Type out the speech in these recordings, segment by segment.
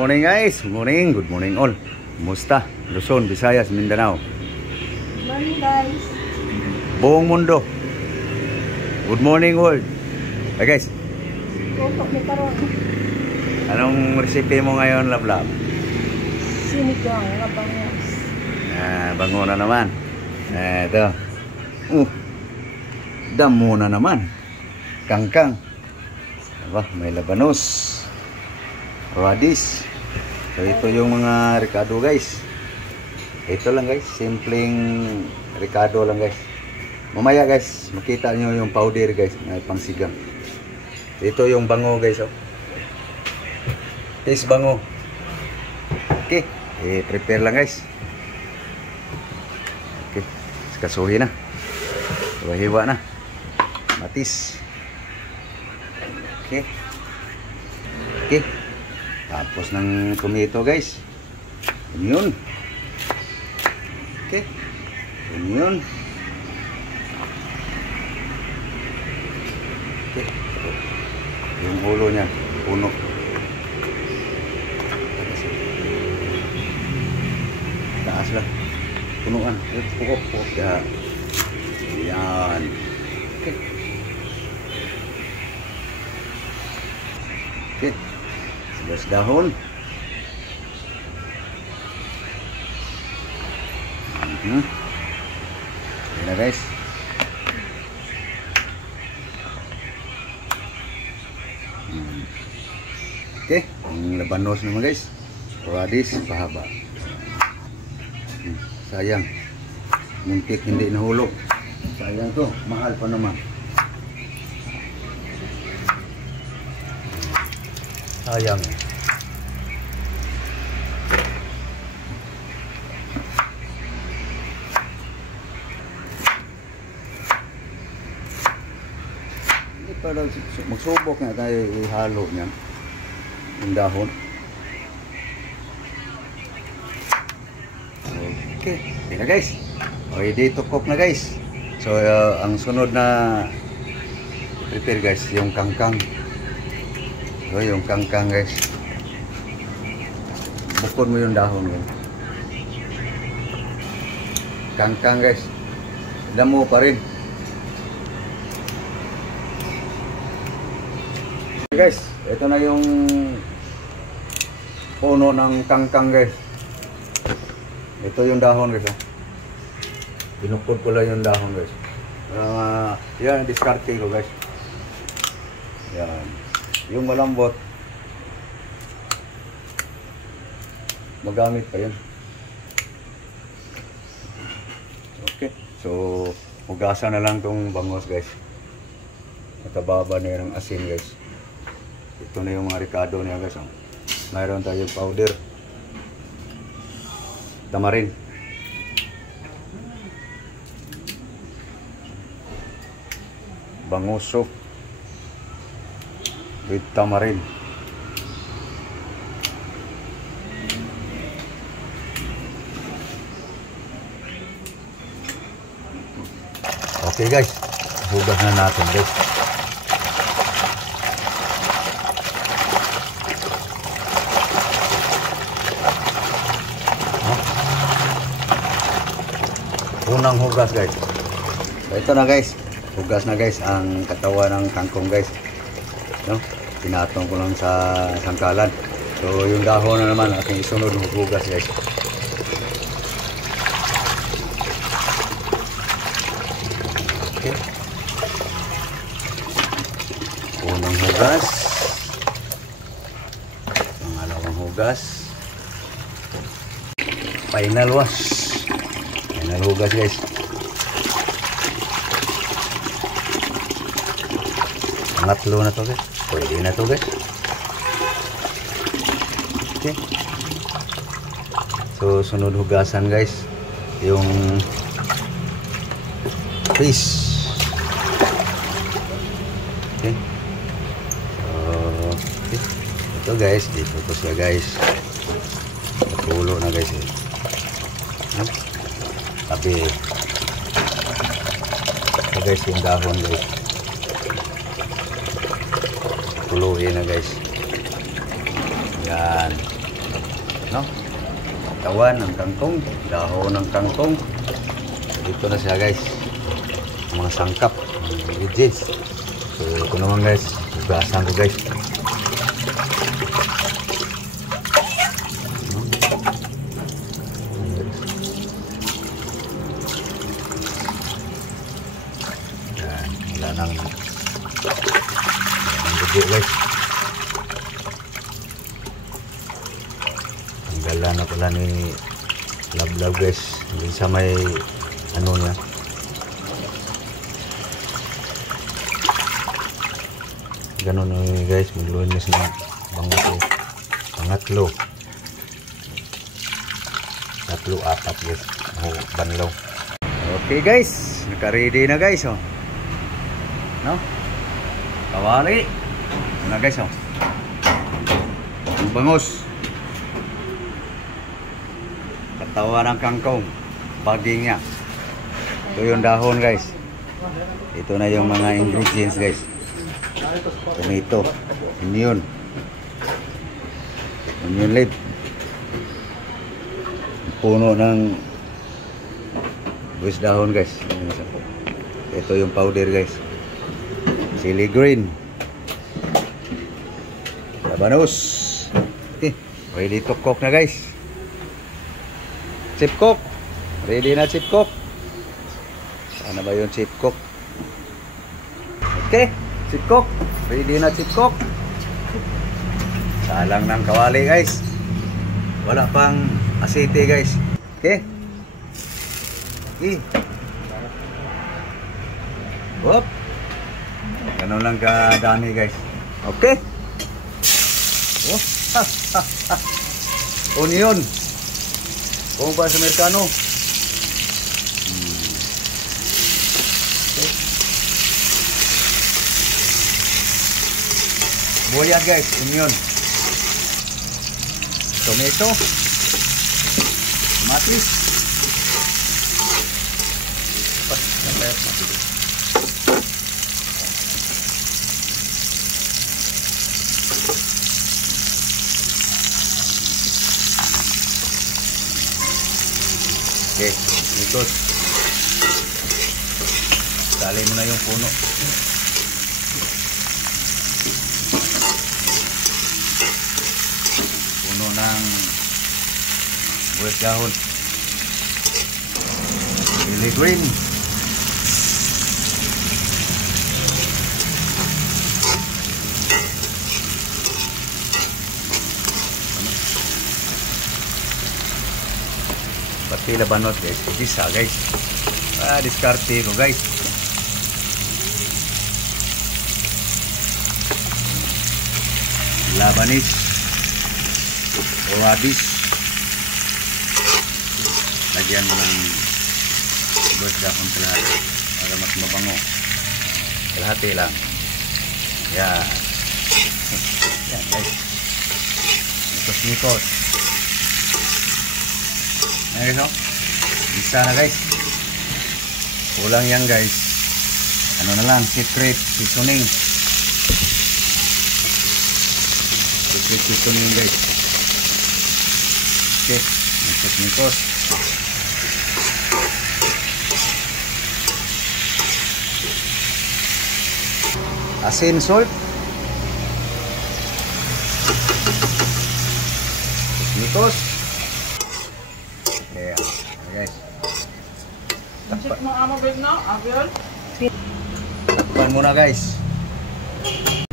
Morning guys, good morning all. Kumusta? Luzon, Visayas, Mindanao. Good morning guys. Buong mundo. Good morning world. Hey guys, Tutok ni karon. anong recipe mo ngayon, Lablab? Sinigang nga bangus. Bango na naman. Ito. Damo na naman. Kangkang. Diba? May labanos. Radish. So ito yung mga ricado guys. Ito lang guys, simpleng ricado lang guys. Mamaya guys, makita nyo yung powder guys, may pangsigang. Ito yung bango guys, oh. Taste bango. Okay, prepare lang guys. Okay, kasuhin na. Hiwa na. Matis. Okay. Okay. Tapos ng tomato guys. Yun. Okay. Yun. Okay. Yung ulo niya, puno. Taas lang. Punuan. Pukok. Yan. Okay. Okay. Sebelas dahon. Ayan na guys. Okay, ang labanos naman guys. Radish pahaba. Sayang. Muntik hindi nahulog. Sayang to, mahal pa naman. Sayang. Hindi pa daw, magsubok nga tayo ihalo niyan. Yung dahon. Okay, okay na guys. Ready to cook na guys. So ang sunod na prepare guys, yung kangkang. So yung kangkang guys. Bukod mo yung dahon guys. Kangkang guys. Damo pa rin. Guys, ito na yung puno ng kangkang guys. Ito yung dahon guys. Binukod ko lang yung dahon guys. Yan, diskarte ko guys. Yan. Yung malambot, magamit pa yan. Okay. So, hugasan na lang itong bangus guys. Natababa na yan ang asin guys. Ito na yung mga ricado niya guys. Mayroon tayong powder. Tamarin. Bangus soup with tamarin. Okay guys, hugas na natin guys. Unang hugas guys. So, ito na guys. Hugas na guys ang katawan ng kangkong guys. No? Tinatong ko lang sa sangkalan. So yung dahon na naman ating isunod hugas guys. Okay. Unang hugas. Pangalawang hugas. Final wash. Final hugas guys. Pangatlo na to guys. Pwede na to guys. Okay. So sunod hugasan guys yung fish. Okay. So okay. Ito guys, dito ko siya guys. Tulo na guys. Tapi ito guys yung dahon guys. Tuluhin na guys. Yan. No? Katawan ng kangkong, dahon ng kangkong. Dito na siya guys. Mga sangkap, mga ingredients. So ito naman guys, hugasan ko guys. Yan, wala nang dugo guys. Tanggalan na pala ni Lablab guys. Hindi sa may ano niya. Ganun na guys, maglinis na bango. Pangatlo. Tatlo, apat guys. Oh, banlaw. Okay guys, naka-ready na guys oh. No? Kawali. Na guys oh. Ang bangus. Katawan ng kangkong. Paging niya. Ito yung dahon guys. Ito na yung mga ingredients guys. Tomato, onion leaf, puno ng buwis dahon guys. Ito yung powder guys, chili green, labanos. Okay, ready to cook na guys. Chip cook, ready na chip cook. Sana ba yung chip cook? Okay, chip cook, ready na chip cook. Salang ng kawali guys. Wala pang asete guys. Okay. Hop. Ganun lang kadami guys. Okay. Oh. Onion. Kung ba sa Amerikano. Boyad guys, onion. Tomato. Kamatis. Okay, ikot. Tali mo na yung puno. Puno ng buwis dahon. Chili green. Pati labanos guys, isa guys. Diskarte ko guys. Labanis o abis. Lagyan mo ng buwis dahon kalahati para mas mabango. Kalahati lang. Yan. Yan guys. Nikos-nikos. Yan guys oh. Bisa na guys. Kulang yan guys. Ano na lang, secret seasoning. Secret seasoning guys. Okay, nikos-nikos. Asin, salt. Nikos. Okay, guys. Check mo amo guys no? Abiol. Takpan muna guys.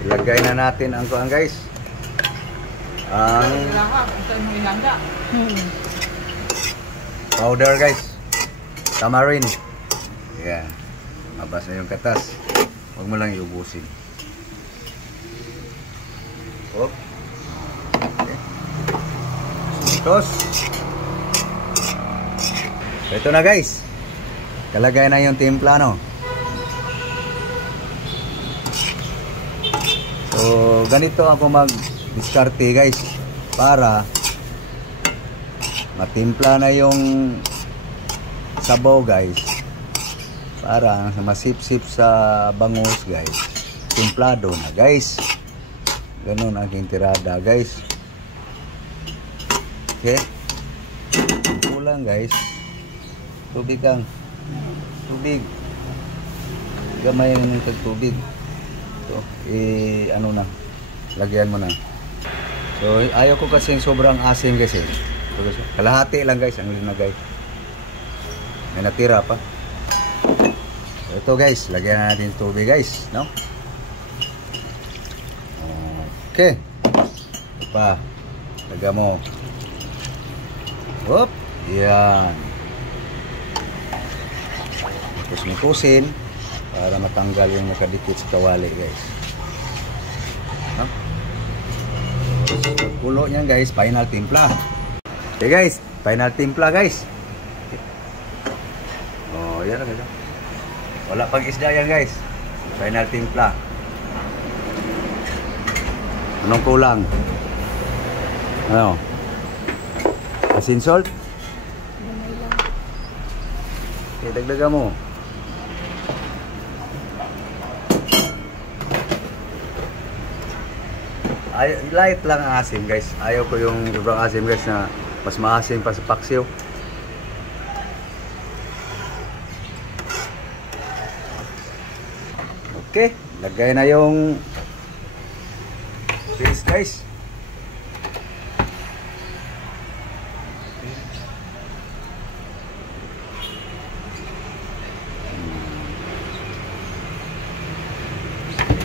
Ilagay na natin ang kuan guys. Ang powder guys. Tamarind. Yan. Mabasa yung katas. Huwag mo lang iubusin. Hop. Okay. Tos. Ito na guys. Kalagay na yung timpla no. So ganito ako mag-diskarte guys para matimpla na yung sabaw guys. Para masip-sip sa bangus guys. Timplado na guys. Ganun aking tirada guys. Okay. Kulang guys. Tubig kang. Tubig. Gamay ng tubig. So, ano na. Lagyan mo na. So, ayaw ko kasi sobrang asim kasi. Kalahati lang guys ang linagay. May natira pa. So, ito guys, lagyan na natin tubig guys, no? Okay. Ito pa. Lagyan mo. Hop. Yan. Tapos mutusin para matanggal yung nakadikit sa kawali guys. No? Pagkulo niyan guys, final timpla. Okay guys, final timpla guys. Oh, yan lang guys. Wala pang isda yan guys. Final timpla. Anong kulang? Ano? Asin salt? Okay, dagdagan mo. Light lang ang asim guys. Ayaw ko yung sobrang asim guys na mas maasim pa sa paksiw. Okay, lagay na yung fish guys.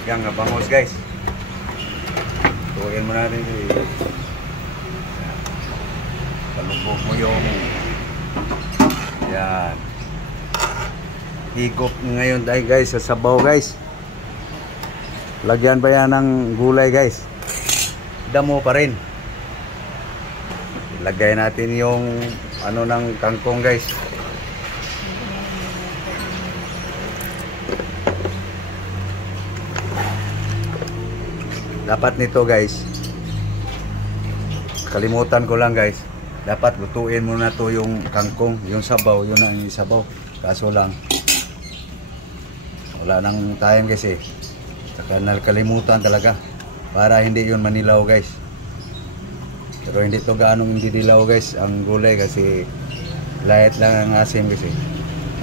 Igang nga bangos guys. Tuloyin mo natin ito. Kalubog mo yung yan. Higop ngayon tayo guys sa sabaw guys. Lagyan pa yan ng gulay guys. Damo pa rin. Lagay natin yung ano ng kangkong guys. Dapat nito guys, kalimutan ko lang guys, dapat lutuin muna to yung kangkong, yung sabaw, yun ang sabaw. Kaso lang wala nang time kasi saka nakalimutan talaga para hindi yun manilaw guys. Pero hindi to gaanong hindi dilaw guys ang gulay kasi light lang ang asim kasi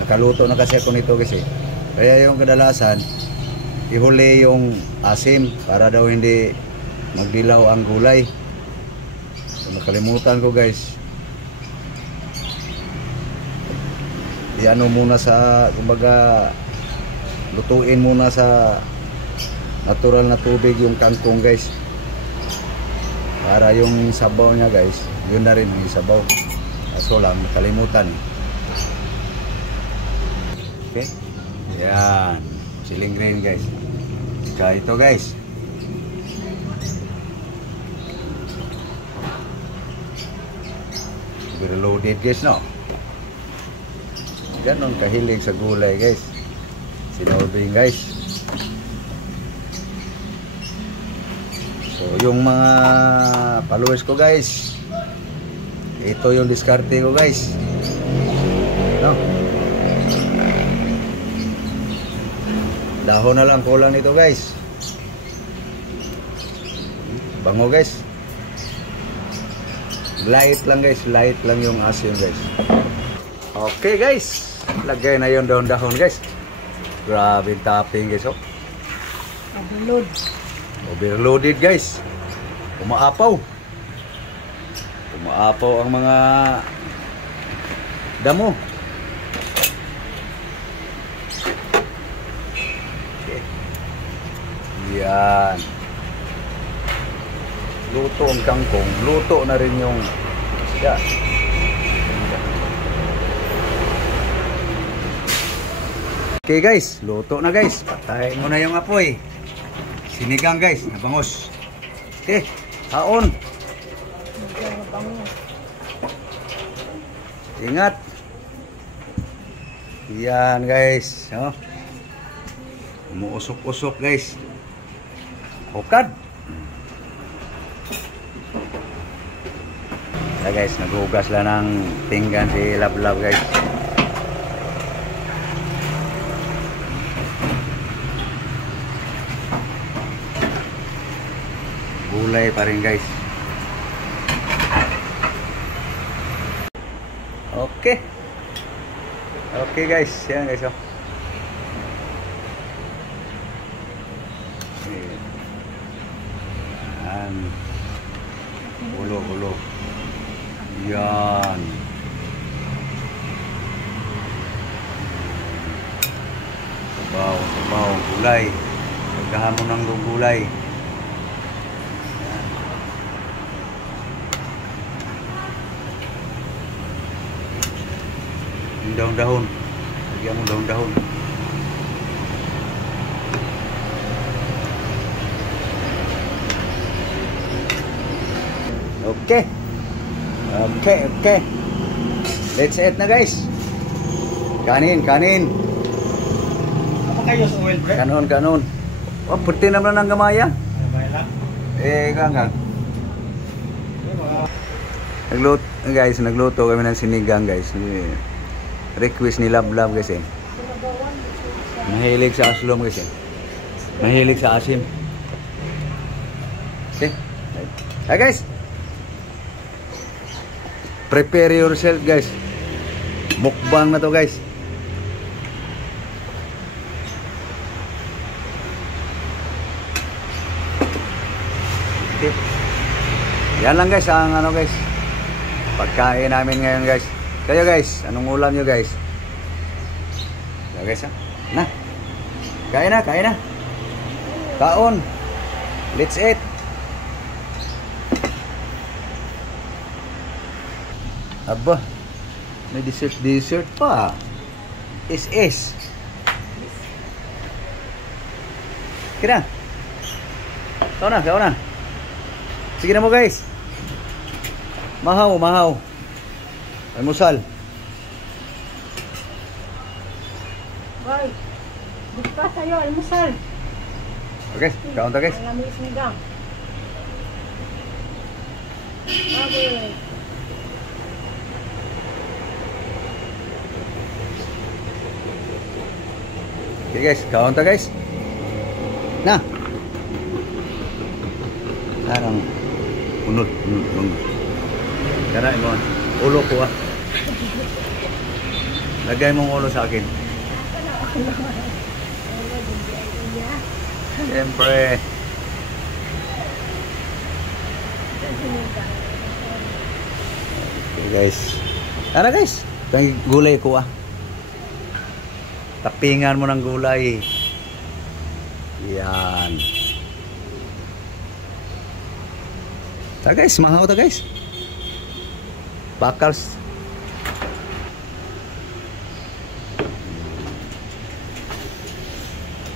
nakaluto na kasi ako nito kasi. Kaya yung kadalasan ihuli yung asim para daw hindi magdilaw ang gulay. So, nakalimutan ko guys. Iano muna sa, kumbaga, lutuin muna sa natural na tubig yung kangkong guys. Para yung sabaw niya guys, yun na rin yung sabaw. Kaso lang, nakalimutan. Okay? Yan. Siling green guys. Saka ito guys. Overloaded guys no. Ganon kahilig sa gulay guys. Sinolving guys. So yung mga followers ko guys, ito yung diskarte ko guys. No. Dahon na lang kulang nito guys. Bango guys. Light lang guys, light lang yung asin guys. Okay guys, lagay na yung dahon guys. Grabe topping guys oh. Overload. Overloaded guys. Umaapaw. Umaapaw ang mga damo. Yan. Luto ang kangkong. Luto na rin yung isda. Okay guys, luto na guys. Patayin mo na yung apoy. Sinigang guys, nabangos. Okay, haon. Ingat. Yan guys. Oh. Umuusok-usok guys. Hukad. So guys, naghugas lang ng pinggan si Lablab guys. Gulay pa rin guys. Okay. Okay guys, yan guys. Oh. Yan. Ulo. Yan. Sabaw, gulay. Pagkahamon ng gulay. Yan. Yung dahon-dahon. Lagyan mo dahon-dahon. Okay. Let's eat na guys. Kanin. Apa kayo sa oil bread? Kanon. Oh, puti naman ang gamaya. Gamaya lang? Kang. Nagluto kami ng sinigang guys. Request ni Love guys eh. Mahilig sa aslom guys eh. Mahilig sa asim. Okay. Hi guys. Prepare yourself guys. Mukbang na to guys. Okay. Yan lang guys ang guys. Pagkain namin ngayon guys. Kayo guys, anong ulam nyo guys? Ya guys ha. Na. Kain na. Kaon. Let's eat. Aba, may dessert pa. SS. Kira. Kau na. Sige na mo guys. Mahaw. Almusal. Boy, bukas tayo almusal. Okay, kaon ta guys. Alam mo sinigang. Okay. Okay guys, kaon ta guys. Na. Anong unod. Kana mo. Ulo ko ah. Lagay mong ulo sa akin. Siyempre. Okay guys. Ano guys? Itong gulay ko ah. Tapingan mo ng gulay. Yan. Tara guys, mahaw ta guys. Bakals.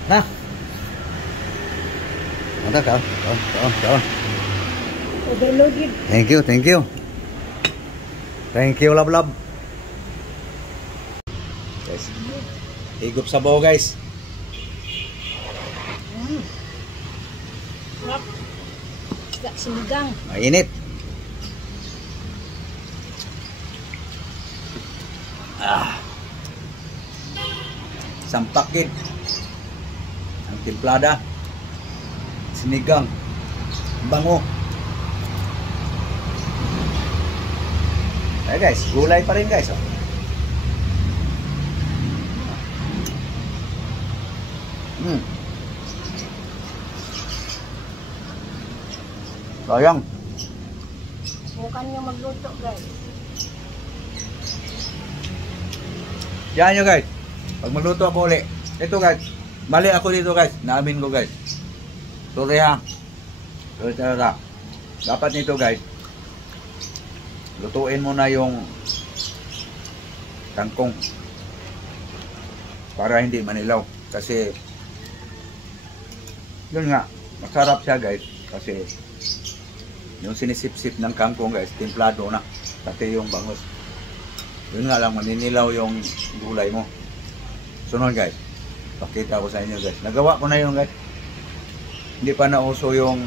Na. Mata ka. Kaon. Overloaded. Thank you. Thank you, love. Guys. Higop sabaw guys. Sarap. Isda sinigang. Mainit. Sampakid. Ang timplada. Sinigang. Bango. Ay guys, gulay pa rin guys. Oh. Sayang. Bukan nyo magluto guys. Yan nyo guys. Pag magluto ako ulit. Ito guys. Mali ako dito guys. Naamin ko guys. Sorry ha. Sorry talaga. Dapat nito guys. Lutuin mo na yung kangkong. Para hindi manilaw. Kasi yun nga. Masarap siya guys. Kasi yung sinisip-sip ng kangkong guys. Timplado na. Pati yung bangus. Yun nga lang, maninilaw yung gulay mo. Sunod guys, pakita ko sa inyo guys. Nagawa ko na yun guys. Hindi pa nauso yung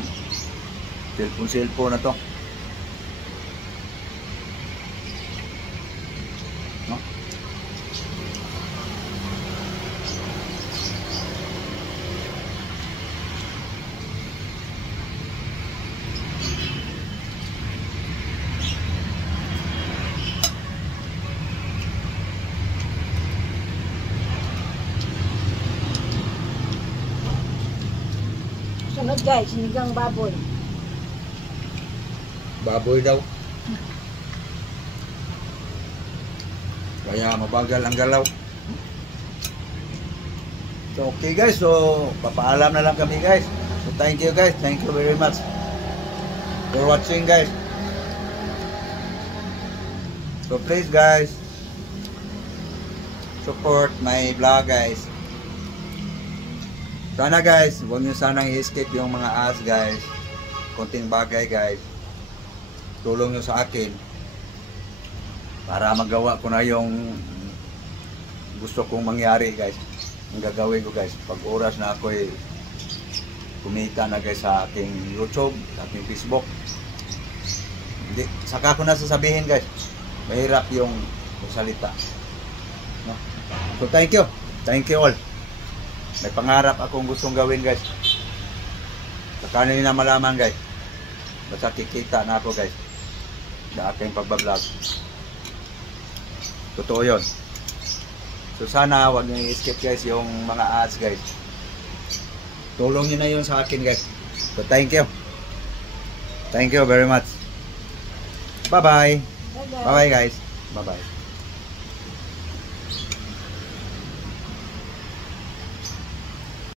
cellphone na to. No? guys, sinigang baboy. Baboy daw. Kaya mabagal ang galaw. So okay guys, so papaalam na lang kami guys. So thank you guys, thank you very much for watching guys. So please guys, support my vlog guys. Sana guys, huwag nyo sanang i-skip yung mga ads guys. Konting bagay guys. Tulong nyo sa akin para magawa ko na yung gusto kong mangyari guys. Ang gagawin ko guys, pag oras na ako kumita na guys sa aking YouTube, sa aking Facebook. Hindi, saka ko na sasabihin guys, mahirap yung salita. No? So thank you all. May pangarap akong gustong gawin guys. Saka na malaman guys, basta kikita na ako guys sa aking pagbablog. Totoo yun. So sana wag niyo i-skip guys yung mga ads guys. Tulong niyo na yun sa akin guys. So thank you. Thank you very much. Bye bye. Bye, guys. Bye bye guys. Bye bye.